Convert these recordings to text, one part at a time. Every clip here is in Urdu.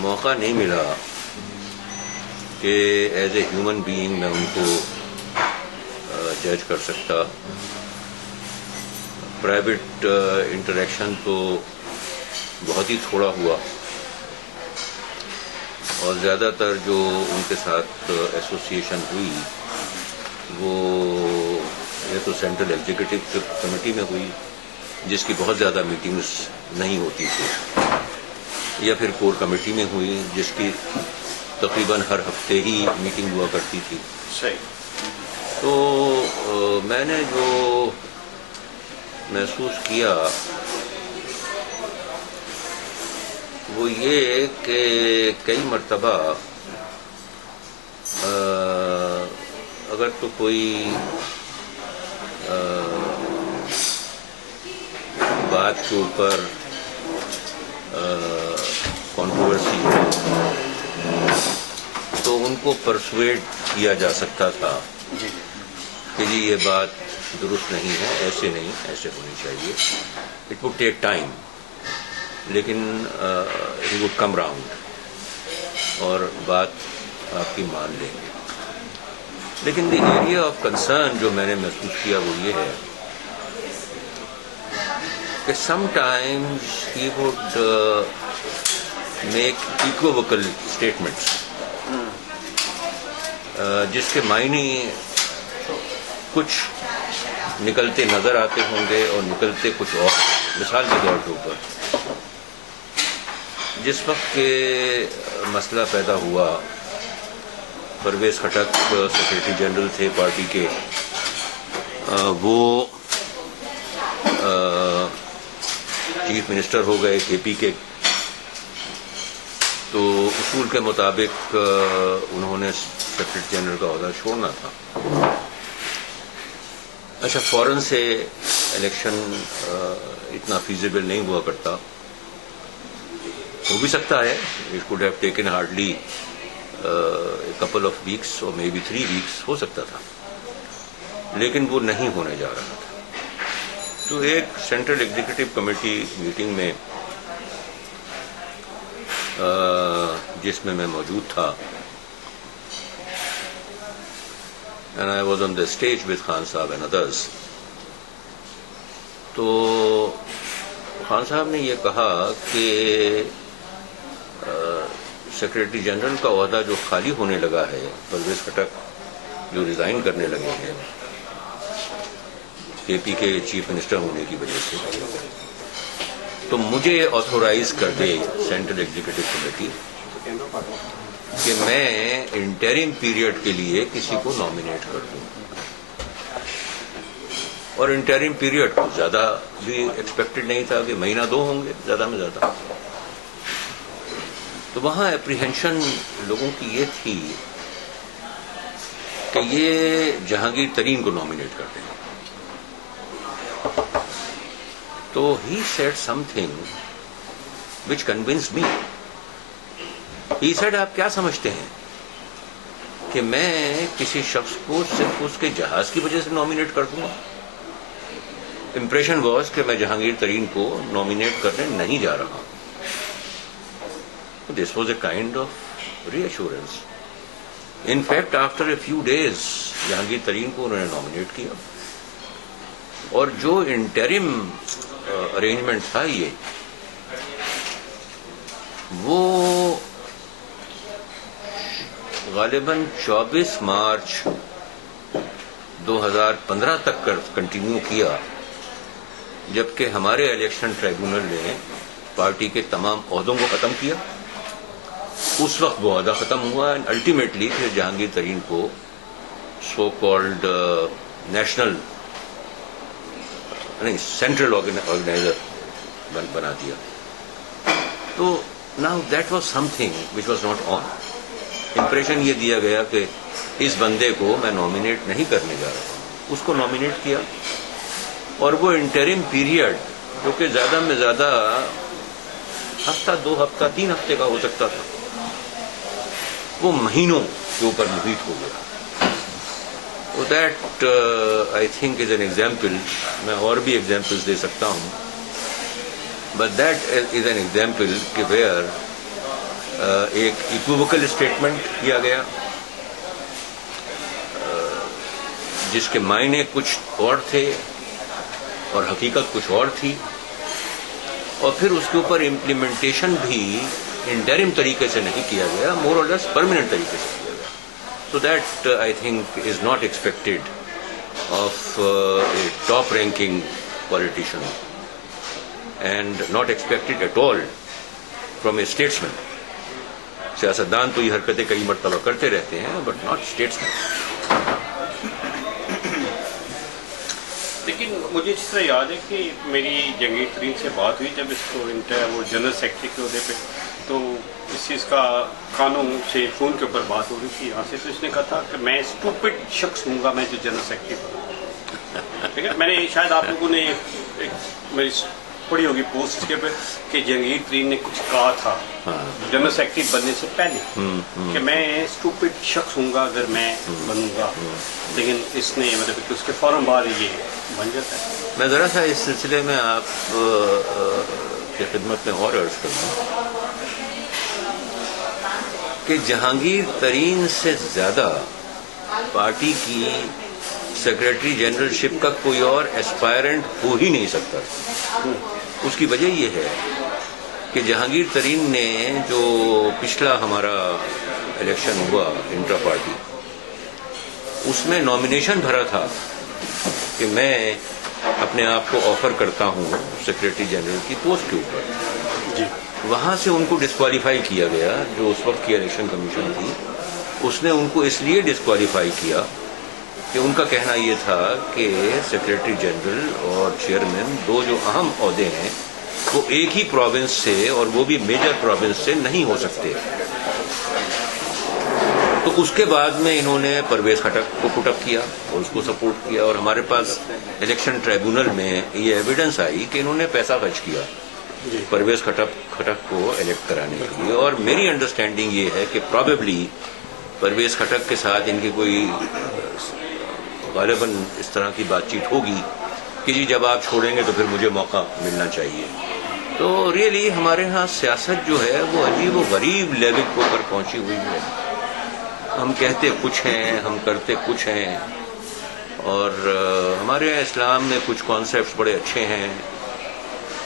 موقع نہیں ملا کہ ایز اے ہیومن بینگ میں ان کو جج کر سکتا. پرائیویٹ انٹریکشن تو بہت ہی تھوڑا ہوا، اور زیادہ تر جو ان کے ساتھ ایسوسیشن ہوئی وہ یہ تو سینٹرل ایگزیکٹو کمیٹی میں ہوئی، جس کی بہت زیادہ میٹنگز نہیں ہوتی تھی، یا پھر کور کمیٹی میں ہوئی جس کی تقریباً ہر ہفتے ہی میٹنگ ہوا کرتی تھی. تو میں نے جو محسوس کیا وہ یہ کہ کئی مرتبہ اگر تو کوئی بات کے اوپر کنٹروورسی ہو تو ان کو پرسویڈ کیا جا سکتا تھا کہ جی یہ بات درست نہیں ہے، ایسے نہیں، ایسے ہونی چاہیے. اٹ وڈ ٹیک ٹائم، لیکن ہی وڈ کم راؤنڈ اور بات آپ کی مان لیں گے. لیکن دی ایریا آف کنسرن جو میں نے محسوس کیا وہ یہ ہے کہ sometimes he would make equivocal statements جس کے معنی کچھ نکلتے نظر آتے ہوں گے اور نکلتے کچھ اور. مثال کے طور کے اوپر جس وقت کہ مسئلہ پیدا ہوا، پرویز خٹک سیکریٹری جنرل تھے پارٹی کے، وہ چیف منسٹر ہو گئے کے پی کے. تو اصول کے مطابق انہوں نے سیکریٹری جنرل کا عہدہ چھوڑنا تھا. اچھا، فوراً سے الیکشن اتنا فیزیبل نہیں ہوا کرتا، ہو بھی سکتا ہے. It could have taken hardly couple of weeks اور مے بی 3 ویکس، ہو سکتا تھا، لیکن وہ نہیں ہونے جا رہا تھا. تو ایک سینٹرل ایگزیکٹو کمیٹی میٹنگ میں جس میں موجود تھا، and I was on the stage with Khan Sahab and others. تو خان صاحب نے یہ کہا کہ سیکریٹری جنرل کا عہدہ جو خالی ہونے لگا ہے، پرویز خٹک جو ریزائن کرنے لگے ہیں کے پی کے چیف منسٹر ہونے کی وجہ سے، تو مجھے آتھورائز کر دے سینٹرل ایگزیکٹو کمیٹی کہ میں انٹرم پیریڈ کے لیے کسی کو نامینیٹ کر دوں. اور انٹرم پیریڈ کو زیادہ بھی ایکسپیکٹڈ نہیں تھا کہ مہینہ 2 ہوں گے زیادہ میں زیادہ. تو وہاں اپریہینشن لوگوں کی یہ تھی کہ یہ جہانگیر ترین کو نامینیٹ کر دیں. تو he said some thing which convinced me. He said آپ کیا سمجھتے ہیں کہ میں کسی شخص کو صرف اس کے جہاز کی وجہ سے نامینیٹ کر دوں گا؟ امپریشن واز کہ میں جہانگیر ترین کو نامینیٹ کرنے نہیں جا رہا ہوں. This was a kind of reassurance. In fact after a few days Jahangir Tareen کو انہوں نے نامینیٹ کیا، اور جو انٹرم ارینجمنٹ تھا وہ غالباً 24 مارچ 2015 تک کنٹینیو کیا، جبکہ ہمارے الیکشن ٹریبیونل نے پارٹی کے تمام عہدوں کو ختم کیا. اس وقت وہ عہدہ ختم ہوا، اینڈ الٹیمیٹلی پھر جہانگیر ترین کو سو کالڈ نیشنل نہیں سینٹرل آرگنائزر بنا دیا. تو now that was some thing which was not on. Impression یہ دیا گیا کہ اس بندے کو میں نامینیٹ نہیں کرنے جا رہا ہوں، اس کو نامینیٹ کیا، اور وہ انٹرم پیریڈ جو کہ زیادہ میں زیادہ ہفتہ 2 ہفتہ 3 ہفتے کا ہو سکتا تھا، وہ مہینوں کے اوپر محیط ہو گیا. So that I think is an example. میں اور بھی examples دے سکتا ہوں, but that is an example where ایک ایکویوکل اسٹیٹمنٹ کیا گیا جس کے معنی کچھ اور تھے اور حقیقت کچھ اور تھی، اور پھر اس کے اوپر امپلیمنٹیشن بھی انٹرم طریقے سے نہیں کیا گیا، مور اور لیس پرماننٹ طریقے سے کیا گیا. So that I think is not expected of a top ranking politician and not expected at all from a statesman. سیاستدان تو یہ حرکتیں کئی مرتبہ کرتے رہتے ہیں بٹ ناٹ اسٹیٹسمین. لیکن مجھے جس طرح یاد ہے کہ میری جہانگیر ترین سے بات ہوئی جب اس کو وہ جنرل سیکرٹری کے عہدے پہ، تو اس چیز کا کانوں سے فون کے اوپر بات ہو رہی تھی یہاں سے، تو اس نے کہا تھا کہ میں اسٹوپڈ شخص ہوں گا میں جو جنرل سیکرٹری بنوں. ٹھیک ہے، میں نے شاید آپ لوگوں نے میری پڑھی ہوگی پوسٹ کے پہ کہ جہانگیر ترین نے کچھ کہا تھا جنرل سیکرٹری بننے سے پہلے کہ میں اسٹوپڈ شخص ہوں گا اگر میں بنوں گا، لیکن اس نے مطلب کہ اس کے فوراً بعد یہ بن جاتا ہے. میں ذرا سا اس سلسلے میں آپ کی خدمت میں اور عرض کروں کہ جہانگیر ترین سے زیادہ پارٹی کی سیکرٹری جنرل شپ کا کوئی اور ایسپائرنٹ ہو ہی نہیں سکتا. اس کی وجہ یہ ہے کہ جہانگیر ترین نے جو پچھلا ہمارا الیکشن ہوا انٹرا پارٹی، اس میں نامینیشن بھرا تھا کہ میں اپنے آپ کو آفر کرتا ہوں سیکرٹری جنرل کی پوسٹ کے اوپر. جی، وہاں سے ان کو ڈسکوالیفائی کیا گیا. جو اس وقت کی الیکشن کمیشن تھی اس نے ان کو اس لیے ڈسکوالیفائی کیا کہ ان کا کہنا یہ تھا کہ سیکرٹری جنرل اور چیئرمین دو جو اہم عہدے ہیں وہ ایک ہی پروونس سے اور وہ بھی میجر پروونس سے نہیں ہو سکتے. تو اس کے بعد میں انہوں نے پرویز خٹک کو پٹ اپ کیا اور اس کو سپورٹ کیا، اور ہمارے پاس الیکشن ٹریبونل میں یہ ایویڈنس آئی کہ انہوں نے پیسہ خرچ کیا پرویز خٹک کو الیکٹ کرانے کے لیے. اور میری انڈرسٹینڈنگ یہ ہے کہ پرابیبلی پرویز خٹک کے ساتھ ان کی کوئی غالباً اس طرح کی بات چیت ہوگی کہ جی جب آپ چھوڑیں گے تو پھر مجھے موقع ملنا چاہیے. تو ریئلی ہمارے ہاں سیاست جو ہے وہ عجیب و غریب لیول کے اوپر پہنچی ہوئی ہے. ہم کہتے کچھ ہیں، ہم کرتے کچھ ہیں، اور ہمارے ہاں اسلام میں کچھ کانسیپٹس بڑے اچھے ہیں.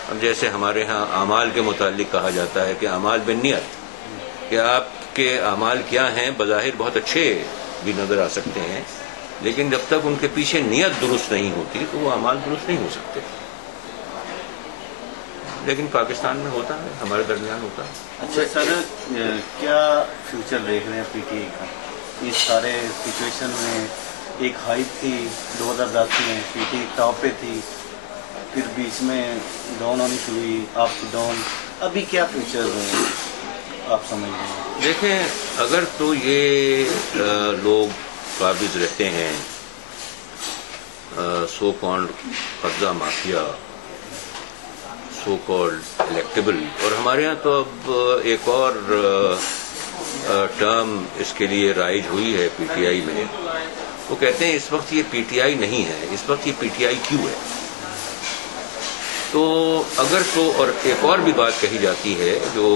اب جیسے ہمارے ہاں اعمال کے متعلق کہا جاتا ہے کہ اعمال بالنیت، کہ آپ کے اعمال کیا ہیں بظاہر بہت اچھے بھی نظر آ سکتے ہیں، لیکن جب تک ان کے پیچھے نیت درست نہیں ہوتی تو وہ اعمال درست نہیں ہو سکتے. لیکن پاکستان میں ہوتا ہے، ہمارے درمیان ہوتا ہے. اچھا سر، کیا فیوچر دیکھ رہے ہیں پی ٹی آئی کا اس سارے سچویشن میں؟ ایک ہائپ تھی 2010 میں، پی ٹی آئی ٹاپ پہ تھی، پھر بیچ میں ڈاؤن ہونی شروع ہوئی، اپ ڈاؤن، ابھی کیا فیوچر آپ سمجھ رہے ہیں؟ دیکھیں، اگر تو یہ لوگ قابض رہتے ہیں سو کالڈ قبضہ مافیا، سو کالڈ الیکٹیبل، اور ہمارے ہاں تو اب ایک اور ٹرم اس کے لیے رائج ہوئی ہے پی ٹی آئی میں. وہ کہتے ہیں اس وقت یہ پی ٹی آئی نہیں ہے، اس وقت یہ پی ٹی آئی کیوں ہے. تو اگر تو، اور ایک اور بھی بات کہی جاتی ہے جو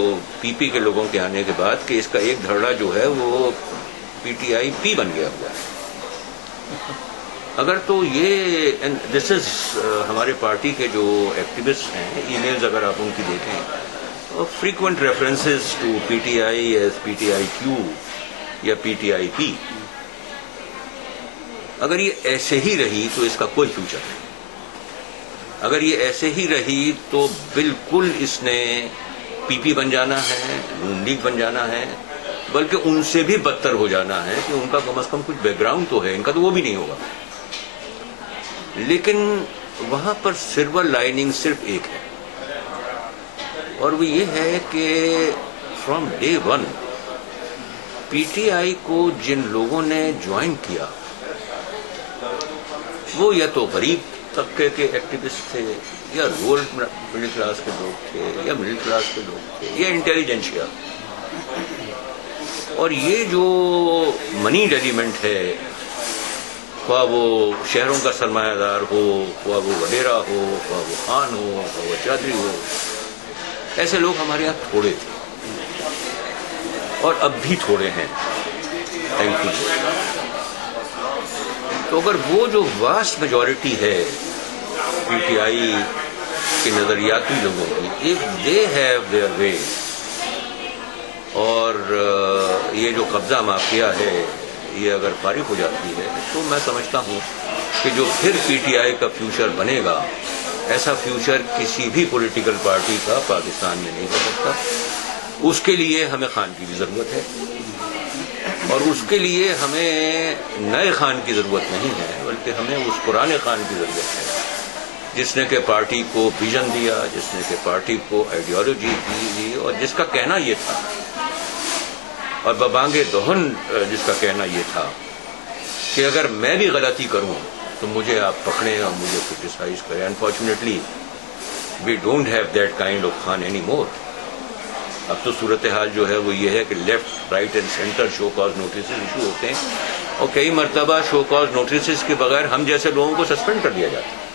پی پی کے لوگوں کے آنے کے بعد، کہ اس کا ایک دھڑا جو ہے وہ پی ٹی آئی پی بن گیا ہوا ہے. اگر تو یہ دس از ہمارے پارٹی کے جو ایکٹیوسٹ ہیں، ای میلز اگر آپ ان کی دیکھیں، frequent references to P T I as P T I Q یا پی ٹی آئی پی. اگر یہ ایسے ہی رہی تو اس کا کوئی فیوچر نہیں. اگر یہ ایسے ہی رہی تو بالکل اس نے پی پی بن جانا ہے، نون لیگ بن جانا ہے، بلکہ ان سے بھی بدتر ہو جانا ہے کہ ان کا کم از کم کچھ بیک گراؤنڈ تو ہے، ان کا تو وہ بھی نہیں ہوگا. لیکن وہاں پر سلور لائننگ صرف ایک ہے، اور وہ یہ ہے کہ from day one P T آئی کو جن لوگوں نے جوائن کیا وہ یا تو غریب طبقے کے ایکٹیوسٹ تھے، یا رول مڈل کلاس کے لوگ تھے، یا مڈل کلاس کے لوگ تھے، یا انٹیلیجنشیا. اور یہ جو منیڈ ایلیمنٹ ہے، خواہ وہ شہروں کا سرمایہ دار ہو، خواہ وہ وڈیرا ہو، خواہ وہ خان ہو، خواہ وہ چودھری ہو، ایسے لوگ ہمارے یہاں تھوڑے تھے. اور اب بھی تھوڑے ہیں، تھینک یو. تو اگر وہ جو واسٹ میجورٹی ہے پی ٹی آئی کے نظریاتی لوگوں کی، if they have their way, اور یہ جو قبضہ مافیا ہے یہ اگر فارغ ہو جاتی ہے، تو میں سمجھتا ہوں کہ جو پھر پی ٹی آئی کا فیوچر بنے گا، ایسا فیوچر کسی بھی پولیٹیکل پارٹی کا پاکستان میں نہیں ہو سکتا. اس کے لیے ہمیں خان کی بھی ضرورت ہے، اور اس کے لیے ہمیں نئے خان کی ضرورت نہیں ہے، بلکہ ہمیں اس پرانے خان کی ضرورت ہے جس نے کہ پارٹی کو ویژن دیا، جس نے کہ پارٹی کو آئیڈیالوجی دی، اور جس کا کہنا یہ تھا، اور ببانگ دہن جس کا کہنا یہ تھا کہ اگر میں بھی غلطی کروں تو مجھے آپ پکڑیں اور مجھے کرٹیسائز کریں. Unfortunately we don't have that kind of Khan any more. اب تو صورتحال جو ہے وہ یہ ہے کہ left, right and centre show cause notices issue ہوتے ہیں، اور کئی مرتبہ شو کاز نوٹسز کے بغیر ہم جیسے لوگوں کو سسپینڈ کر دیا جاتا ہے،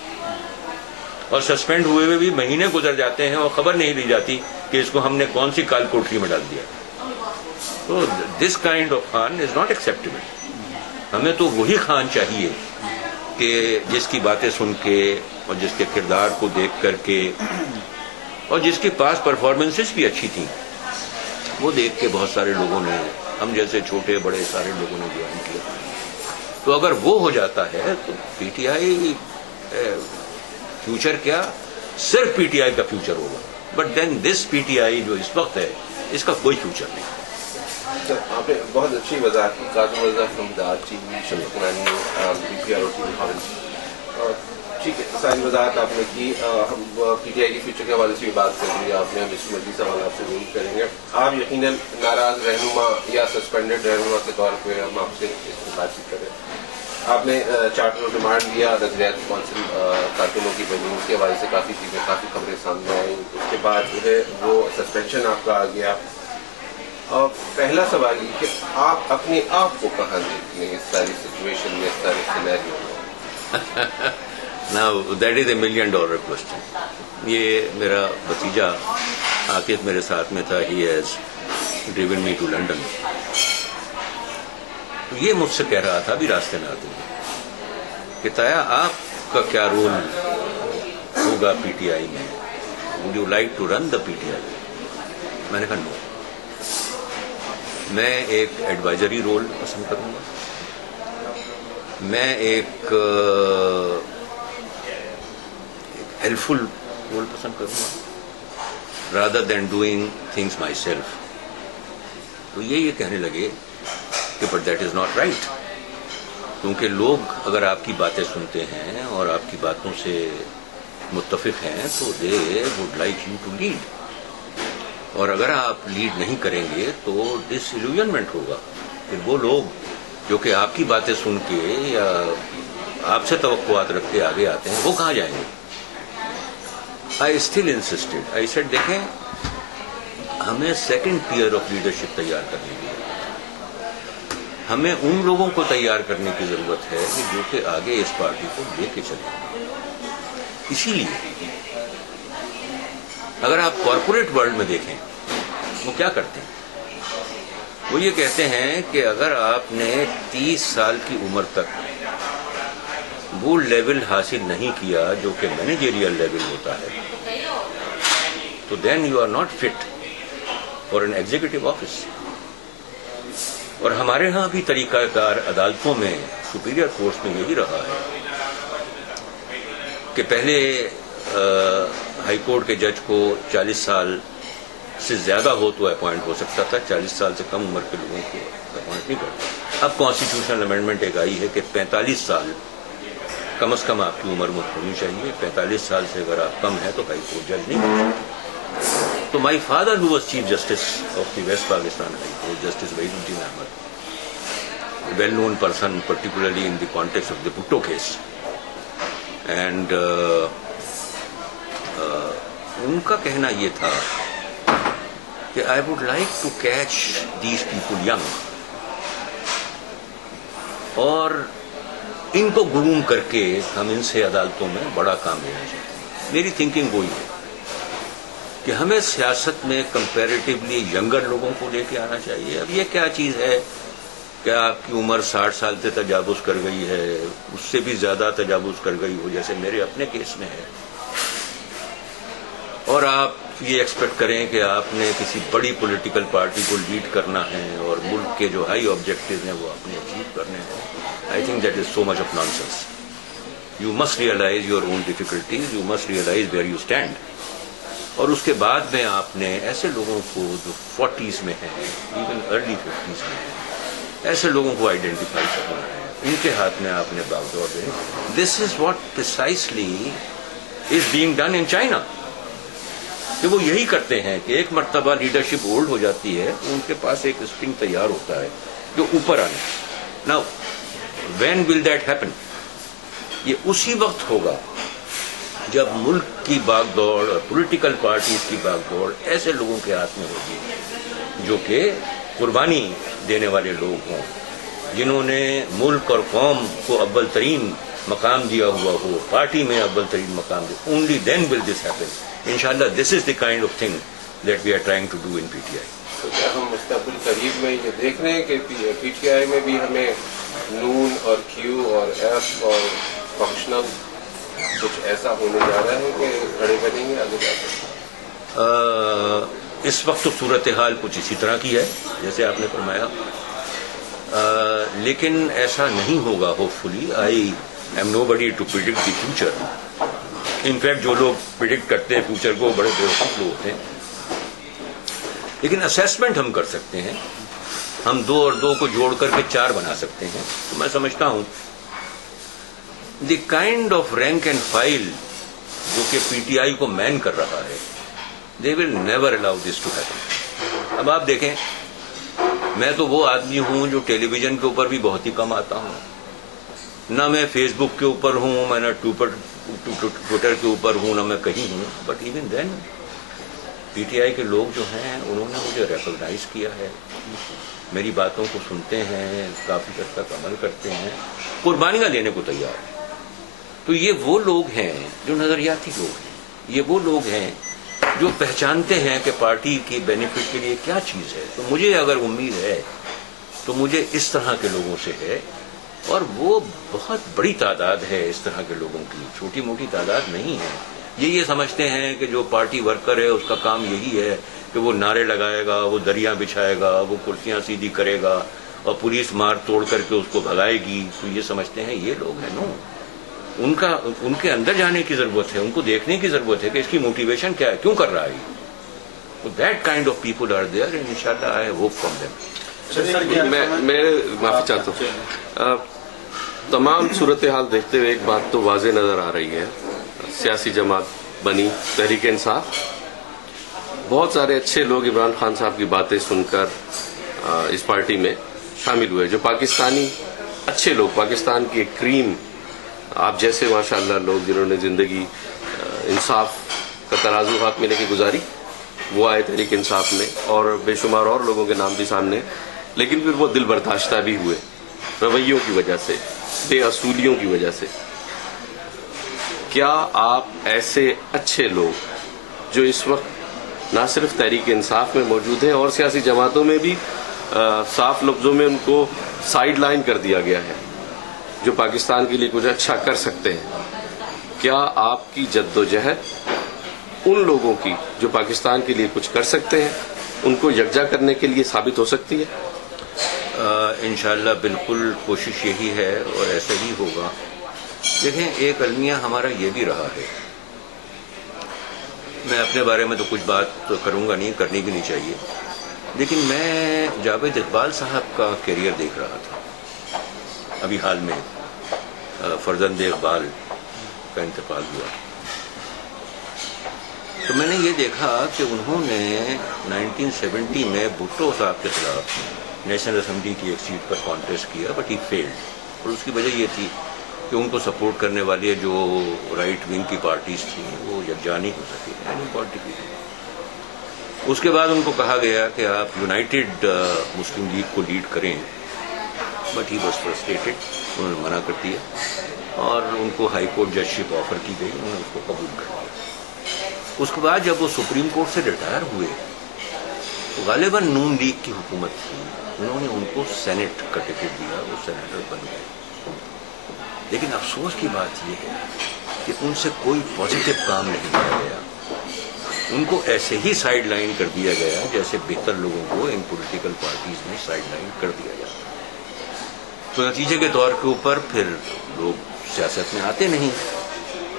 اور سسپینڈ ہوئے ہوئے بھی مہینے گزر جاتے ہیں اور خبر نہیں دی جاتی کہ اس کو ہم نے کون سی کال کوٹری میں ڈال دیا. تو this kind of Khan is not acceptable. ہمیں تو وہی خان چاہیے کہ جس کی باتیں سن کے اور جس کے کردار کو دیکھ کر کے اور جس کی پاس پرفارمنسز بھی اچھی تھیں، وہ دیکھ کے بہت سارے لوگوں نے، ہم جیسے چھوٹے بڑے سارے لوگوں نے جوائن کیا. تو اگر وہ ہو جاتا ہے تو پی ٹی آئی فیوچر کیا، صرف پی ٹی آئی کا فیوچر ہوگا. But then this P T آئی جو اس وقت ہے، اس کا کوئی فیوچر نہیں. آپ نے بہت اچھی وضاحت کی. کاظم رضا فرام دار ٹی وی، شمس کنانی، PTI ٹھیک ہے، ساری وضاحت آپ نے کی. ہم پی ٹی آئی کے فیوچر کے حوالے سے بھی بات کر لی آپ نے. ہم اس مزید سوال آپ سے ضرور کریں گے. آپ یقیناً ناراض رہنما یا سسپینڈڈ رہنما کے طور پہ ہم آپ سے بات چیت کریں. آپ نے چارٹر ڈیمانڈ دیا نظریاتی کونسل کارکنوں کی بنی، اس کے حوالے سے کافی چیزیں، کافی خبریں سامنے آئیں. اس کے بعد جو ہے وہ سسپینشن آپ کا آ گیا. اور پہلا سوال یہ کہ آپ اپنے آپ کو کہاں دیکھتے ہیں اس ساری سچویشن میں، اس سارے سینیریو میں؟ Now that is $1 million question. یہ میرا بھتیجا عاقب میرے ساتھ میں تھا. He has driven me to London. تو یہ مجھ سے کہہ رہا تھا بھی راستے میں آتے ہوئے کہ تایا آپ کا کیا رول ہوگا پی ٹی آئی میں؟ Would you like to run the PTI؟ میں نے کہا نو، میں ایک ایڈوائزری رول پسند کروں گا، میں ایک ہیلپ فل رول پسند کروں گا rather than doing things myself. تو یہ کہنے لگے کہ but that is not right، کیونکہ لوگ اگر آپ کی باتیں سنتے ہیں اور آپ کی باتوں سے متفق ہیں تو they would like you to lead، اور اگر آپ لیڈ نہیں کریں گے تو ڈس ایلوژنمنٹ ہوگا. پھر وہ لوگ جو کہ آپ کی باتیں سن کے یا آپ سے توقعات رکھ کے آگے آتے ہیں، وہ کہاں جائیں گے؟ I still insisted. I said دیکھیں ہمیں سیکنڈ ٹیئر آف لیڈرشپ تیار کرنے کی ضرورت ہے. ہمیں ان لوگوں کو تیار کرنے کی ضرورت ہے کہ جو کہ آگے اس پارٹی کو لے کے چلیں. اسی لیے اگر آپ کارپوریٹ ورلڈ میں دیکھیں وہ کیا کرتے ہیں، وہ یہ کہتے ہیں کہ اگر آپ نے 30 سال کی عمر تک وہ لیول حاصل نہیں کیا جو کہ مینیجریل لیول ہوتا ہے تو then you are not fit for an executive office. اور ہمارے ہاں بھی طریقہ کار عدالتوں میں، سپیریئر کورٹس میں یہی رہا ہے کہ پہلے ہائی کورٹ کے جج کو 40 سال سے زیادہ ہو تو اپوائنٹ ہو سکتا تھا، 40 سال سے کم عمر کے لوگوں کو اپوائنٹ نہیں کرتا. اب کانسٹیٹیوشنل امینڈمنٹ ایک آئی ہے کہ 45 سال کم از کم آپ کی عمر ہونی چاہیے. 45 سال سے اگر آپ کم ہیں تو ہائی کورٹ جج نہیں ہو سکتے. تو my father who was Chief Justice of the West Pakistan High Court, Justice Waheed Uddin Ahmed, well known person particularly in the context of the Bhutto case. And ان کا کہنا یہ تھا کہ I would like to catch these people young اور ان کو گروم کر کے ہم ان سے عدالتوں میں بڑا کام لینا چاہتے ہیں. میری تھنکنگ وہی ہے. کہ ہمیں سیاست میں کمپیریٹیولی ینگر لوگوں کو لے کے آنا چاہیے. اب یہ کیا چیز ہے کہ آپ کی عمر 60 سال سے تجاوز کر گئی ہے, اس سے بھی زیادہ تجاوز کر گئی ہو جیسے میرے اپنے کیس میں ہے, اور آپ یہ ایکسپیکٹ کریں کہ آپ نے کسی بڑی پولیٹیکل پارٹی کو لیڈ کرنا ہے اور ملک کے جو ہائی آبجیکٹیو ہیں وہ آپ نے اچیو کرنے ہیں. I think that is so much of nonsense. You must realise your own difficulties, you must realise where you stand. اور اس کے بعد میں آپ نے ایسے لوگوں کو جو 40s میں ہیں, ایون ارلی 50s میں ہیں, ایسے لوگوں کو آئیڈینٹیفائی کرنا ہے, ان کے ہاتھ میں آپ نے باغ دوڑ دیں. This is what precisely is being done in China, کہ وہ یہی کرتے ہیں کہ ایک مرتبہ لیڈرشپ اولڈ ہو جاتی ہے, ان کے پاس ایک اسپرنگ تیار ہوتا ہے جو اوپر آنے. Now when will that happen? یہ اسی وقت ہوگا جب ملک کی باغ دوڑ اور پولیٹیکل پارٹیز کی باغ دوڑ ایسے لوگوں کے ہاتھ میں ہوگی جو کہ قربانی دینے والے لوگ ہوں, جنہوں نے ملک اور قوم کو اول ترین مقام دیا ہوا ہو, پارٹی میں اول ترین مقام دیا. Only then will this happen. انشاءاللہ this is the kind of thing that we are trying to do in P T I. تو کیا ہم مستقبل قریب میں یہ دیکھ رہے ہیں کہ پی ٹی آئی میں بھی ہمیں نون اور کیو اور ایف اور فنکشنل کچھ ایسا ہونے جا رہا ہے کہ کھڑے بنیں گے آگے جا کر؟ اس وقت تو صورتحال کچھ اسی طرح کی ہے جیسے آپ نے فرمایا, لیکن ایسا نہیں ہوگا. Hopefully I am nobody to predict the future. In fact جو لوگ پریڈکٹ کرتے ہیں فیوچر کو بڑے بیوقوف لوگ ہوتے ہیں, لیکن اسیسمنٹ ہم کر سکتے ہیں. ہم 2 اور 2 کو جوڑ کر کے 4 بنا سکتے ہیں. تو میں سمجھتا ہوں دی kind of rank and file جو کہ پی ٹی آئی کو مین کر رہا ہے, they will never allow this to happen. اب آپ دیکھیں, میں تو وہ آدمی ہوں جو ٹیلی ویژن کے اوپر بھی بہت ہی کم آتا ہوں, نہ میں فیس بک کے اوپر ہوں, میں نہ ٹویٹر کے اوپر ہوں, نہ میں کہیں ہوں. But even then P T I کے لوگ جو ہیں انہوں نے مجھے ریکگنائز کیا ہے, میری باتوں کو سنتے ہیں, کافی حد تک عمل کرتے ہیں, قربانیاں دینے کو تیار ہیں. تو یہ وہ لوگ ہیں جو نظریاتی لوگ ہیں, یہ وہ لوگ ہیں جو پہچانتے ہیں کہ پارٹی کی بینیفٹ کے لیے کیا چیز ہے. تو مجھے اگر امید ہے تو مجھے اس طرح کے لوگوں سے ہے, اور وہ بہت بڑی تعداد ہے اس طرح کے لوگوں کی, چھوٹی موٹی تعداد نہیں ہے. یہ سمجھتے ہیں کہ جو پارٹی ورکر ہے اس کا کام یہی ہے کہ وہ نعرے لگائے گا, وہ دریاں بچھائے گا, وہ کرسیاں سیدھی کرے گا اور پولیس مار توڑ کر کے اس کو بھگائے گی. تو یہ سمجھتے ہیں یہ لوگ ہیں. نو, ان کے اندر جانے کی ضرورت ہے, ان کو دیکھنے کی ضرورت ہے کہ اس کی موٹیویشن کیا ہے, کیوں کر رہا ہے. That kind of people are there and انشاءاللہ آئی ہوپ فرام دیم. میں معافی چاہتا ہوں. تمام صورتحال دیکھتے ہوئے ایک بات تو واضح نظر آ رہی ہے, سیاسی جماعت بنی تحریک انصاف, بہت سارے اچھے لوگ عمران خان صاحب کی باتیں سن کر اس پارٹی میں شامل ہوئے, جو پاکستانی اچھے لوگ, پاکستان کی ایک کریم, آپ جیسے ماشاءاللہ لوگ جنہوں نے زندگی انصاف کا ترازو ہاتھ میں لے کے گزاری, وہ آئے تحریک انصاف میں, اور بے شمار اور لوگوں کے نام بھی سامنے. لیکن پھر وہ دل برداشتہ بھی ہوئے رویوں کی وجہ سے, بے اصولیوں کی وجہ سے. کیا آپ ایسے اچھے لوگ جو اس وقت نہ صرف تحریک انصاف میں موجود ہیں اور سیاسی جماعتوں میں بھی صاف لفظوں میں ان کو سائیڈ لائن کر دیا گیا ہے, جو پاکستان کے لیے کچھ اچھا کر سکتے ہیں, کیا آپ کی جدوجہد ان لوگوں کی جو پاکستان کے لیے کچھ کر سکتے ہیں ان کو یکجا کرنے کے لیے ثابت ہو سکتی ہے؟ انشاءاللہ بالکل کوشش یہی ہے اور ایسا ہی ہوگا. دیکھیں, ایک المیہ ہمارا یہ بھی رہا ہے, میں اپنے بارے میں تو کچھ بات کروں گا نہیں, کرنی بھی نہیں چاہیے, لیکن میں جاوید اقبال صاحب کا کیریئر دیکھ رہا تھا. ابھی حال میں فرزند اقبال کا انتقال ہوا, تو میں نے یہ دیکھا کہ انہوں نے 1970 میں بھٹو صاحب کے خلاف نیشنل اسمبلی کی ایک سیٹ پر کانٹیسٹ کیا, بٹ ہی فیلڈ. اور اس کی وجہ یہ تھی کہ ان کو سپورٹ کرنے والے جو رائٹ ونگ کی پارٹیز تھیں وہ یکجا نہیں ہو سکی, یعنی پالیٹیکلی. اس کے بعد ان کو کہا گیا کہ آپ یونائٹڈ مسلم لیگ کو لیڈ کریں, بٹ ہی واز فرسٹریٹڈ, انہوں نے منع کر دیا, اور ان کو ہائی کورٹ جج شپ آفر کی گئی, انہوں نے اس کو قبول کر لیا. اس کے بعد جب وہ سپریم کورٹ سے ریٹائر ہوئے تو غالباً نون لیگ کی حکومت تھی، انہوں نے ان کو سینٹ کا ٹکٹ دیا، وہ سینیٹر بن گئے. لیکن افسوس کی بات یہ ہے کہ ان سے کوئی پازیٹیو کام نہیں کیا گیا. ان کو ایسے ہی سائیڈ لائن کر دیا گیا جیسے بہتر لوگوں کو ان پولیٹیکل پارٹیز میں سائیڈ لائن کر دیا جاتا. تو نتیجے کے طور کے اوپر پھر لوگ سیاست میں آتے نہیں.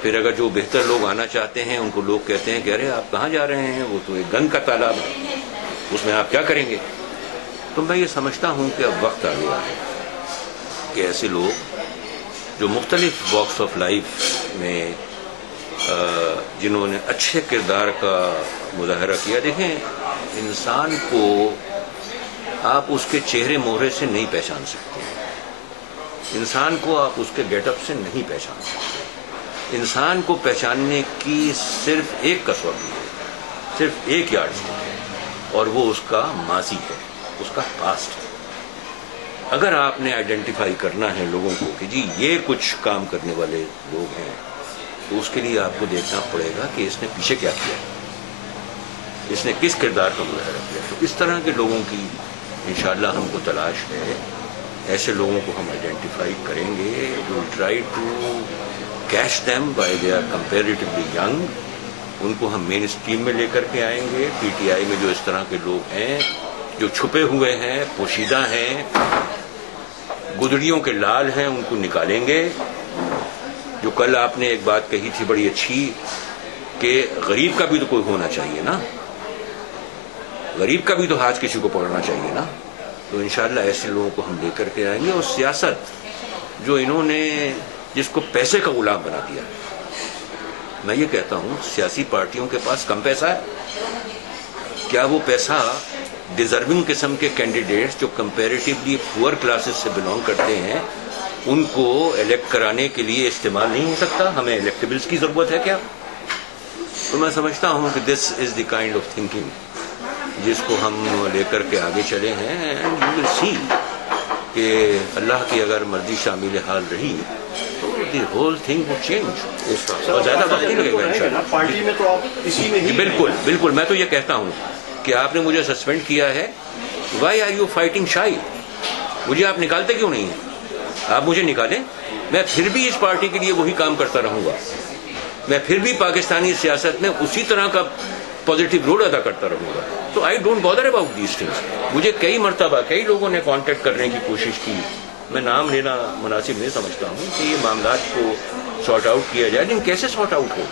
پھر اگر جو بہتر لوگ آنا چاہتے ہیں ان کو لوگ کہتے ہیں کہ ارے آپ کہاں جا رہے ہیں، وہ تو ایک گند کا تالاب ہے، اس میں آپ کیا کریں گے. تو میں یہ سمجھتا ہوں کہ اب وقت آ گیا ہے کہ ایسے لوگ جو مختلف واکس آف لائف میں جنہوں نے اچھے کردار کا مظاہرہ کیا. دیکھیں، انسان کو آپ اس کے چہرے مہرے سے نہیں پہچان سکتے، انسان کو آپ اس کے گیٹ اپ سے نہیں پہچان سکتے. انسان کو پہچاننے کی صرف ایک کسوٹی ہے، صرف ایک یارڈ ہے، اور وہ اس کا ماضی ہے، اس کا پاسٹ ہے. اگر آپ نے آئیڈینٹیفائی کرنا ہے لوگوں کو کہ جی یہ کچھ کام کرنے والے لوگ ہیں، تو اس کے لیے آپ کو دیکھنا پڑے گا کہ اس نے پیچھے کیا کیا، اس نے کس کردار کا مظاہرہ کیا. تو اس طرح کے لوگوں کی انشاءاللہ ہم کو تلاش ہے. ایسے لوگوں کو ہم آئیڈینٹیفائی کریں گے. We will try to catch them by they are comparatively young. ان کو ہم مین اسٹریم میں لے کر کے آئیں گے. پی ٹی آئی میں جو اس طرح کے لوگ ہیں جو چھپے ہوئے ہیں، پوشیدہ ہیں، گدڑیوں کے لال ہیں، ان کو نکالیں گے. جو کل آپ نے ایک بات کہی تھی بڑی اچھی کہ غریب کا بھی تو کوئی ہونا چاہیے نا، غریب کا بھی تو ہاتھ کسی کو پکڑنا چاہیے نا. تو انشاءاللہ ایسے لوگوں کو ہم لے کر کے آئیں گے. اور سیاست جو انہوں نے جس کو پیسے کا غلام بنا دیا، میں یہ کہتا ہوں سیاسی پارٹیوں کے پاس کم پیسہ ہے کیا؟ وہ پیسہ ڈیزرونگ قسم کے کینڈیڈیٹس جو کمپیریٹیولی پور کلاسز سے بلانگ کرتے ہیں ان کو الیکٹ کرانے کے لیے استعمال نہیں ہو سکتا؟ ہمیں الیکٹیبلس کی ضرورت ہے کیا؟ تو میں سمجھتا ہوں کہ دس is the kind of thinking جس کو ہم لے کر کے آگے چلے ہیں. اینڈ یو ول سی کہ اللہ کی اگر مرضی شامل حال رہی تو the whole thing would change, اور زیادہ وقت نہیں لگے گا انشاءاللہ. پارٹی میں تو آپ اسی میں ہی بالکل بالکل. میں تو یہ کہتا ہوں کہ آپ نے مجھے سسپینڈ کیا ہے، وائی آر یو فائٹنگ شائی؟ مجھے آپ نکالتے کیوں نہیں ہیں؟ آپ مجھے نکالیں، میں پھر بھی اس پارٹی کے لیے وہی کام کرتا رہوں گا. میں پھر بھی پاکستانی سیاست میں اسی طرح کا پازیٹیو رول ادا کرتا رہوں گا. تو I don't bother about these things. مجھے کئی مرتبہ کئی لوگوں نے کانٹیکٹ کرنے کی کوشش کی، میں نام لینا مناسب نہیں سمجھتا ہوں کہ یہ معاملات کو سارٹ آؤٹ کیا جائے. لیکن کیسے سارٹ آؤٹ ہو؟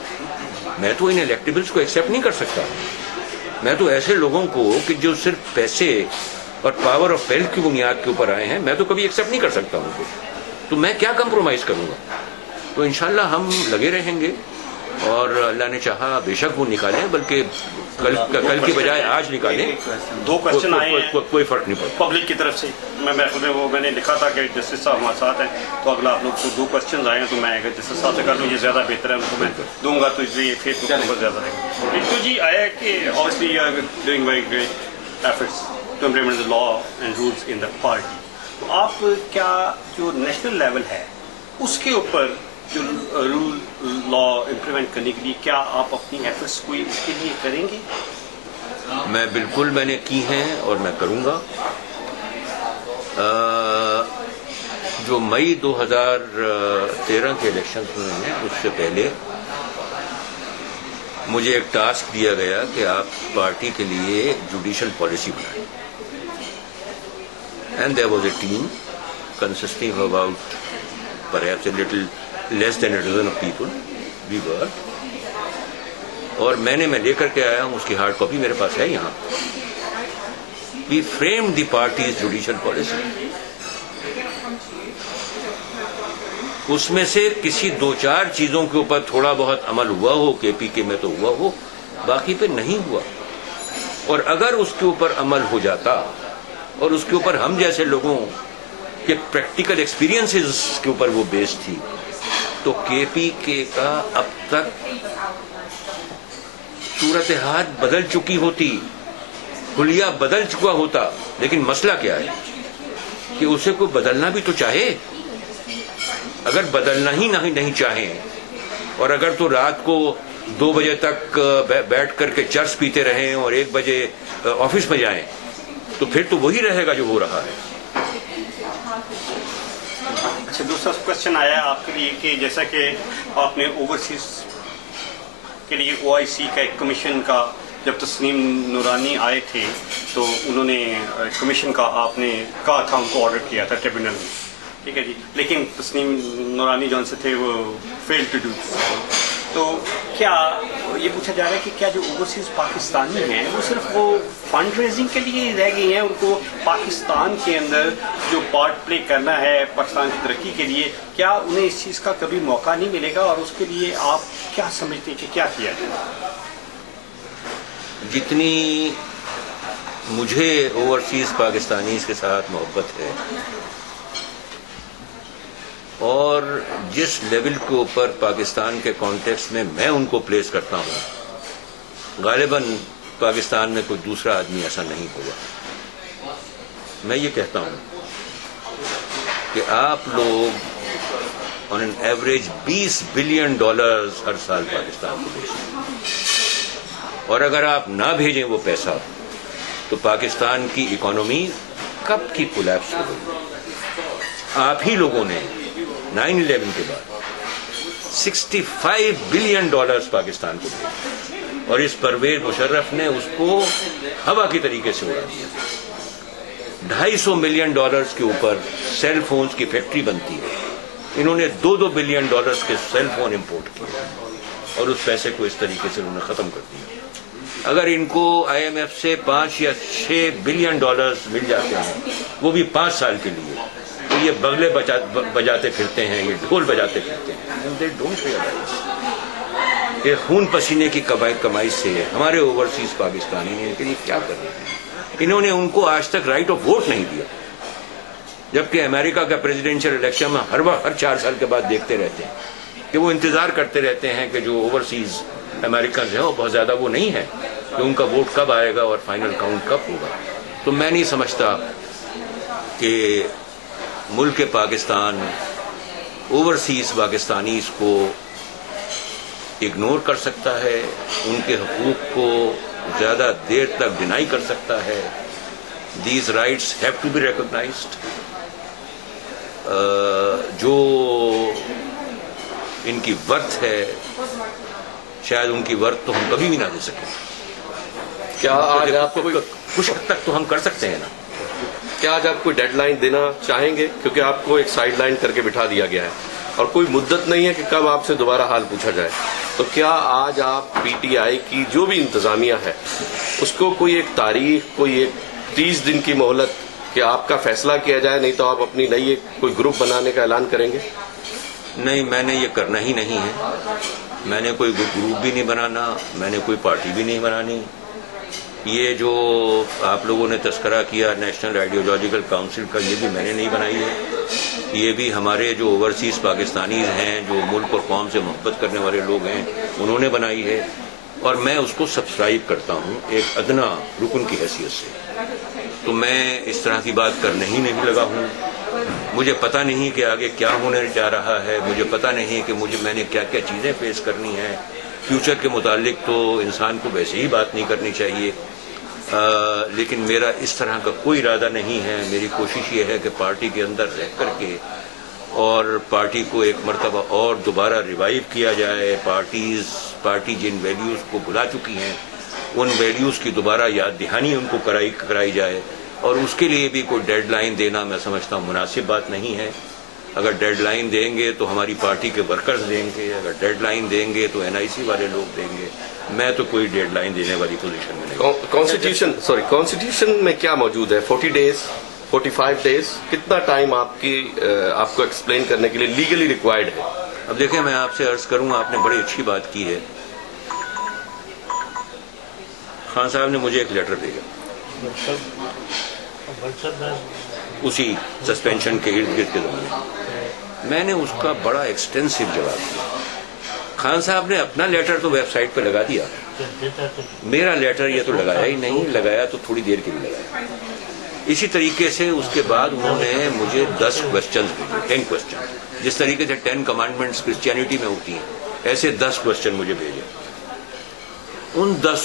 میں تو ان الیکٹیبلس کو ایکسیپٹ نہیں کر سکتا. میں تو ایسے لوگوں کو کہ جو صرف پیسے اور پاور آف ویلتھ کی بنیاد کے اوپر آئے ہیں میں تو کبھی ایکسیپٹ نہیں کر سکتا ان کو. تو میں کیا کمپرومائز کروں گا؟ تو انشاءاللہ ہم لگے رہیں گے، اور اللہ نے چاہا بے شک وہ نکالیں، بلکہ کل کی بجائے آج نکالیں. دو کوشچن آئے ہیں کوئی فرق نہیں پڑتا پبلک کی طرف سے. میں نے لکھا تھا کہ جسٹس صاحب ہمارے ساتھ ہیں، تو اگلا آپ لوگ کو دو کوشچنز آئے ہیں تو میں اگر جسٹس صاحب سے کر لوں یہ زیادہ بہتر ہے، ان کو میں دوں گا تو اس لیے فیس بک پر زیادہ رہے گا. ایک تو جی آیا ہے کہ obviously you are doing very great efforts to implement the law and rules in the party. تو آپ کیا جو نیشنل لیول ہے اس کے اوپر جو رول لا امپلیمنٹ کرنے کے لیے کیا آپ اپنی ایفرٹس کوئی اس کے لیے کریں گے؟ میں نے کی ہیں اور میں کروں گا. جو مئی 2013 کے الیکشنز ہوئے ہیں اس سے پہلے مجھے ایک ٹاسک دیا گیا کہ آپ پارٹی کے لیے جوڈیشل پالیسی بنائیں. And there was a team consisting of about perhaps a little less than a dozen of people. We were. اور میں لے کر کے آیا ہوں، اس کی ہارڈ کاپی میرے پاس ہے یہاں. We framed the party's judicial policy. اس میں سے کسی دو چار چیزوں کے اوپر تھوڑا بہت عمل ہوا ہو، کے پی کے میں تو ہوا ہو، باقی پہ نہیں ہوا. اور اگر اس کے اوپر عمل ہو جاتا اور اس کے اوپر ہم جیسے لوگوں کہ پریکٹیکل ایکسپیرینسز کے اوپر وہ بیس تھی تو کے پی کے کا اب تک صورتحال بدل چکی ہوتی، حلیہ بدل چکا ہوتا. لیکن مسئلہ کیا ہے کہ اسے کوئی بدلنا بھی تو چاہے. اگر بدلنا ہی نہیں چاہیں اور اگر تو رات کو 2 بجے تک بیٹھ کر کے چرس پیتے رہیں اور 1 بجے آفس میں جائیں تو پھر تو وہی رہے گا جو ہو رہا ہے. اچھا، دوسرا کوشچن آیا ہے آپ کے لیے کہ جیسا کہ آپ نے اوورسیز کے لیے OIC کا ایک کمیشن کا، جب تسنیم نورانی آئے تھے تو انہوں نے کمیشن کا آپ نے کہا تھا، ان کو آرڈر کیا تھا ٹریبونل میں، ٹھیک ہے جی، لیکن تسنیم نورانی جون سے تھے وہ فیل ٹو ڈو. تو کیا یہ پوچھا جا رہا ہے کہ کیا جو اوورسیز پاکستانی ہیں وہ صرف وہ فنڈ ریزنگ کے لیے رہ گئی ہیں، ان کو پاکستان کے اندر جو پارٹ پلے کرنا ہے پاکستان کی ترقی کے لیے، کیا انہیں اس چیز کا کبھی موقع نہیں ملے گا؟ اور اس کے لیے آپ کیا سمجھتے ہیں کہ کیا کیا جائے؟ جتنی مجھے اوورسیز پاکستانیز کے ساتھ محبت ہے اور جس لیول کے اوپر پاکستان کے کانٹیکسٹ میں میں ان کو پلیس کرتا ہوں، غالباً پاکستان میں کوئی دوسرا آدمی ایسا نہیں ہوگا. میں یہ کہتا ہوں کہ آپ لوگ آن این ایوریج $20 بلین ہر سال پاکستان کو بھیجتے ہیں، اور اگر آپ نہ بھیجیں وہ پیسہ تو پاکستان کی اکانومی کب کی کولیپس ہو گئی. آپ ہی لوگوں نے 9/11 کے بعد $65 بلین پاکستان کو بھیجا اور اس پرویز مشرف نے اس کو ہوا کی طریقے سے اڑا دیا. $250 ملین کے اوپر سیل فونز کی فیکٹری بنتی ہے، انہوں نے $2 بلین کے سیل فون امپورٹ کیے اور اس پیسے کو اس طریقے سے انہوں نے ختم کر دیا. اگر ان کو IMF سے 5 یا 6 بلین مل جاتے ہیں، وہ بھی 5 سال کے لیے، تو یہ بغلے بجاتے پھرتے ہیں، یہ ڈھول بجاتے پھرتے ہیں. They don't realize. یہ خون پسینے کی کمائی سے ہمارے اوورسیز پاکستانی نے ان کے لیے کیا کر رہے ہیں. انہوں نے ان کو آج تک رائٹ آف ووٹ نہیں دیا، جبکہ امریکہ کا پریزیڈینشیل الیکشن میں ہر 4 سال کے بعد دیکھتے رہتے ہیں کہ وہ انتظار کرتے رہتے ہیں کہ جو اوورسیز امریکنز ہیں وہ بہت زیادہ وہ نہیں ہے کہ ان کا ووٹ کب آئے گا اور فائنل کاؤنٹ کب ہوگا. تو میں نہیں سمجھتا کہ ملک پاکستان اوورسیز پاکستانیز کو اگنور کر سکتا ہے، ان کے حقوق کو زیادہ دیر تک ڈینائی کر سکتا ہے. These rights have to be recognised. جو ان کی ورتھ ہے، شاید ان کی ورتھ تو ہم کبھی بھی نہ دے سکیں. کیا آج آپ کو کچھ حد تک تو ہم کر سکتے ہیں نا. کیا آج آپ کوئی ڈیڈ لائن دینا چاہیں گے؟ کیونکہ آپ کو ایک سائڈ لائن کر کے بٹھا دیا گیا ہے اور کوئی مدت نہیں ہے کہ کب آپ سے دوبارہ حال پوچھا جائے. تو کیا آج آپ PTI کی جو بھی انتظامیہ ہے اس کو کوئی ایک تاریخ، کوئی ایک 30 دن کی مہلت کہ آپ کا فیصلہ کیا جائے، نہیں تو آپ اپنی نئی کوئی گروپ بنانے کا اعلان کریں گے؟ نہیں، میں نے یہ کرنا ہی نہیں ہے. میں نے کوئی گروپ بھی نہیں بنانا، میں نے کوئی پارٹی بھی نہیں بنانی. یہ جو آپ لوگوں نے تذکرہ کیا نیشنل آئیڈیولوجیکل کاؤنسل کا، یہ بھی میں نے نہیں بنائی ہے. یہ بھی ہمارے جو اوورسیز پاکستانیز ہیں، جو ملک اور قوم سے محبت کرنے والے لوگ ہیں، انہوں نے بنائی ہے اور میں اس کو سبسکرائب کرتا ہوں ایک ادنا رکن کی حیثیت سے. تو میں اس طرح کی بات کرنے ہی نہیں لگا ہوں. مجھے پتہ نہیں کہ آگے کیا ہونے جا رہا ہے، مجھے پتہ نہیں کہ میں نے کیا کیا چیزیں فیس کرنی ہیں. فیوچر کے متعلق تو انسان کو ویسے ہی بات نہیں کرنی چاہیے، لیکن میرا اس طرح کا کوئی ارادہ نہیں ہے. میری کوشش یہ ہے کہ پارٹی کے اندر رہ کر کے اور پارٹی کو ایک مرتبہ اور دوبارہ ریوائیو کیا جائے. پارٹی جن ویلیوز کو بھلا چکی ہیں ان ویلیوز کی دوبارہ یاد دہانی ان کو کرائی جائے. اور اس کے لیے بھی کوئی ڈیڈ لائن دینا میں سمجھتا ہوں مناسب بات نہیں ہے. اگر ڈیڈ لائن دیں گے تو ہماری پارٹی کے ورکرز دیں گے، اگر ڈیڈ لائن دیں گے تو NIC والے لوگ دیں گے. میں تو کوئی ڈیڈ لائن دینے والی پوزیشن میں نہیں. کانسٹیٹیوشن میں کیا موجود ہے؟ 40 ڈیز، 45 ڈیز، کتنا ٹائم آپ کو ایکسپلین کرنے کے لیے لیگلی ریکوائرڈ ہے؟ اب دیکھیں، میں آپ سے عرض کروں، آپ نے بڑی اچھی بات کی ہے. خان صاحب نے مجھے ایک لیٹر بھیجا اسی سسپینشن کے ارد گرد کے دوران. میں نے اس کا بڑا ایکسٹینسو جواب دیا. خان صاحب نے اپنا لیٹر تو ویب سائٹ پہ لگا دیا، میرا لیٹر یہ تو لگایا ہی نہیں. لگایا تو تھوڑی دیر کے لیے لگایا. اسی طریقے سے اس کے بعد انہوں نے مجھے 10 کوشچنز بھیجے، 10 کوشچن. جس طریقے سے 10 کمانڈمنٹس کرسچینٹی میں ہوتی ہیں، ایسے 10 کوشچن مجھے بھیجے. ان 10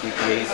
PTI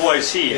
OIC,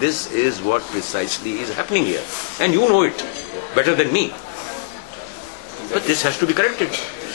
This is what precisely is happening here, and you know it better than me. But this has to be corrected.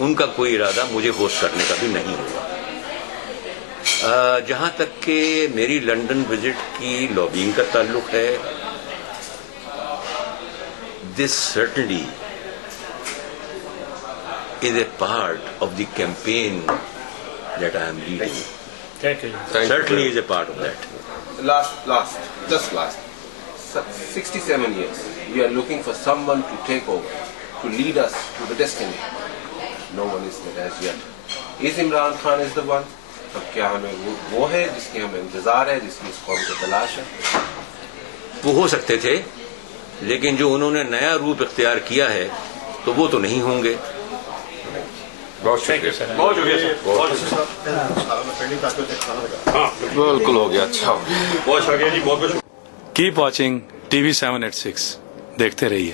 ان کا کوئی ارادہ مجھے ہوسٹ کرنے کا بھی نہیں ہوگا. جہاں تک کہ میری لنڈن وزٹ کی لابینگ کا تعلق ہے, دس certainly is a part of the campaign that I am leading. Certainly is a part of that. Just last. 67 years, we are looking for someone to take over, to lead us to the destiny. No one is there as yet. Is Imran Khan is the one? اب کیا ہمیں وہ ہے جس کی ہمیں انتظار ہے, جس کی اس قوم کو تلاش ہے؟ وہ ہو سکتے تھے, لیکن جو انہوں نے نیا روپ اختیار کیا ہے تو وہ تو نہیں ہوں گے. بہت شکریہ سر. بہت شکریہ سر. بالکل ہو گیا, اچھا ہو گیا. بہت شکریہ جی, بہت بہت شکریہ. Keep watching TV 7 at 6. دیکھتے رہیے.